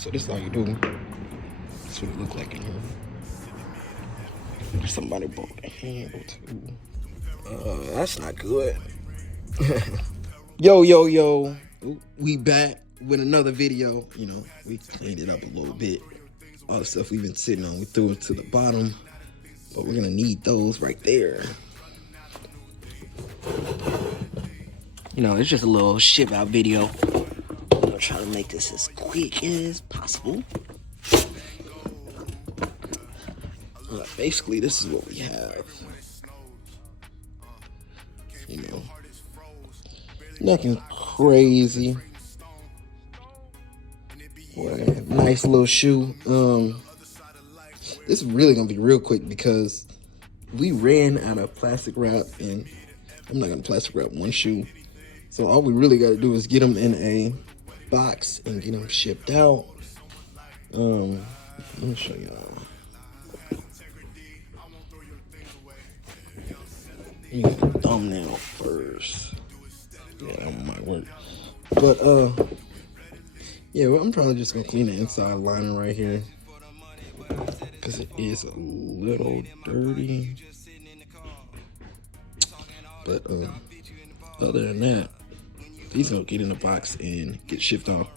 So this is all you do. That's what it look like in here. Somebody broke the handle too. That's not good. Yo. We back with another video. You know, we cleaned it up a little bit. All the stuff we've been sitting on, we threw it to the bottom. But we're gonna need those right there. You know, it's just a little ship out video. I'm gonna try to make this as quick as possible. Basically, this is what we have. You know, nothing crazy. Boy, nice little shoe. This is really gonna be real quick because we ran out of plastic wrap, and I'm not gonna plastic wrap one shoe. So all we really gotta do is get them in a box and get them shipped out. Let me show y'all. You get a thumbnail first. Yeah, that might work. But yeah, well, I'm probably just gonna clean the inside liner right here because it is a little dirty. But other than that, these gonna get in the box and get shipped off.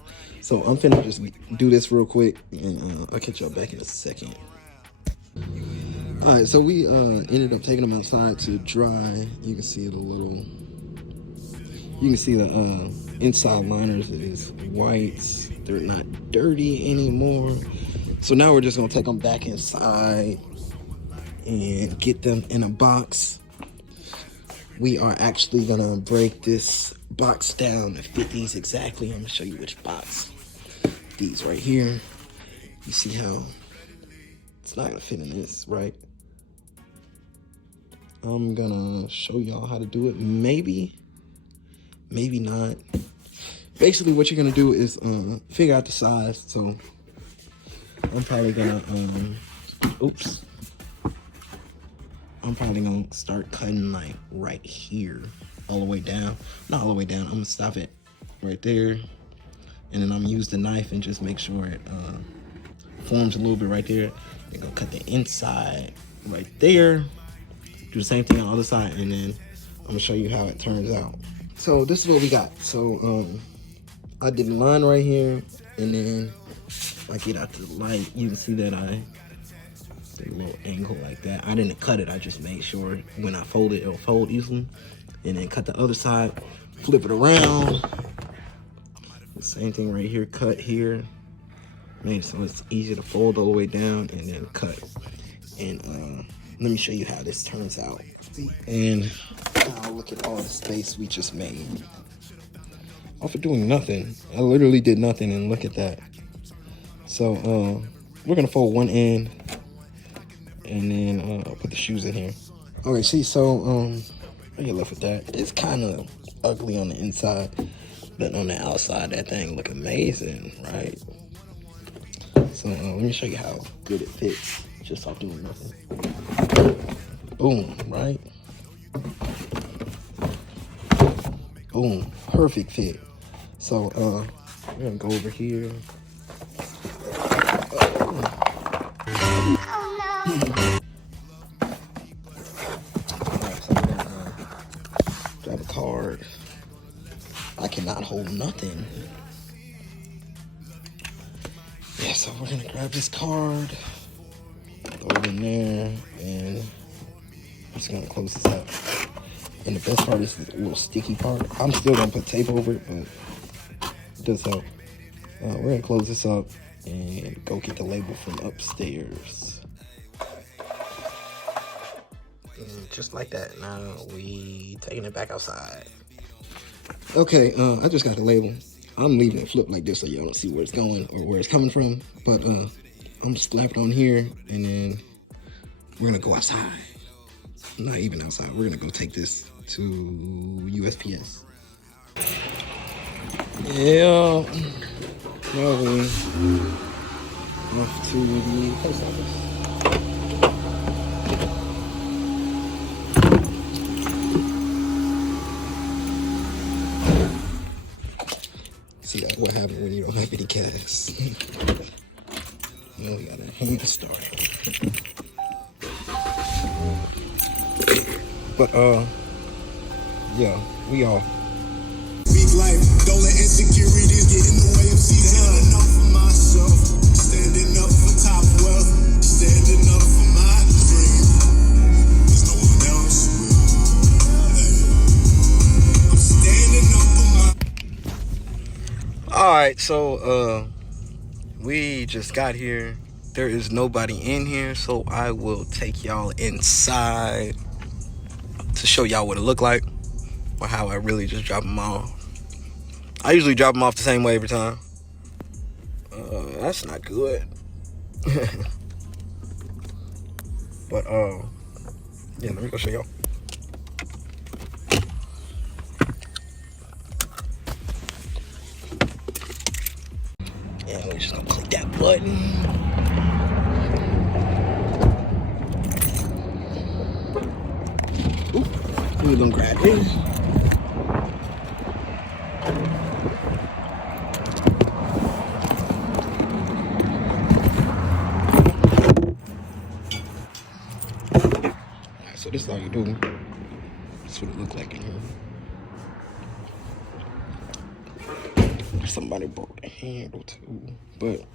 So I'm finna just do this real quick, and I'll catch y'all back in a second. All right, so we ended up taking them outside to dry. You can see it a little. You can see the inside liners is white. They're not dirty anymore. So now we're just gonna take them back inside and get them in a box. We are actually gonna break this box down to fit these exactly. I'm gonna show you which box. These right here. You see how it's not gonna fit in this, right? I'm gonna show y'all how to do it. Maybe not. Basically, what you're gonna do is figure out the size. So I'm probably gonna I'm probably gonna start cutting like right here, all the way down. Not all the way down. I'm gonna stop it right there, and then I'm gonna use the knife and just make sure it forms a little bit right there. Then go cut the inside right there. Do the same thing on the other side, and then I'm gonna show you how it turns out. So this is what we got. So I did a line right here, and then I get out to the light. You can see that I did a little angle like that. I didn't cut it. I just made sure when I fold it, it'll fold easily. And then cut the other side, flip it around. The same thing right here. Cut here. Man, so it's easy to fold all the way down and then cut. And let me show you how this turns out. And now look at all the space we just made. Off of doing nothing. I literally did nothing, and look at that. So we're gonna fold one end and then put the shoes in here. Okay, see, so I get left with that. It's kind of ugly on the inside, but on the outside, that thing look amazing, right? So let me show you how good it fits just off doing nothing. Boom, right? Boom, perfect fit. So we're gonna go over here. Grab a card. I cannot hold nothing. Yeah, so we're gonna grab this card, throw it in there, and I'm just gonna close this up. And the best part is the little sticky part. I'm still gonna put tape over it, but it does help. We're gonna close this up and go get the label from upstairs. And just like that, now we taking it back outside. Okay, I just got the label. I'm leaving it flipped like this so y'all don't see where it's going or where it's coming from. But I'm just slap it on here, and then we're gonna go outside. Not even outside. We're gonna go take this to USPS. Yeah. Now we off to the post office. See what happens when you don't have any podcast. Now we gotta hand start. But yeah, we all. Speak life, don't let insecurities get in the way of standing up for myself, standing up for top wealth, standing up for my dream. There's no one else will. I'm standing up for my. All right, so we just got here. There is nobody in here, so I will take y'all inside to show y'all what it looked like, or how I really just drop them off. I usually drop them off the same way every time. That's not good. But yeah, let me go show y'all. Yeah, we're just gonna click that button. We're gonna grab this. Alright, so this is all you do. That's what it looked like in here. Somebody broke the handle too, but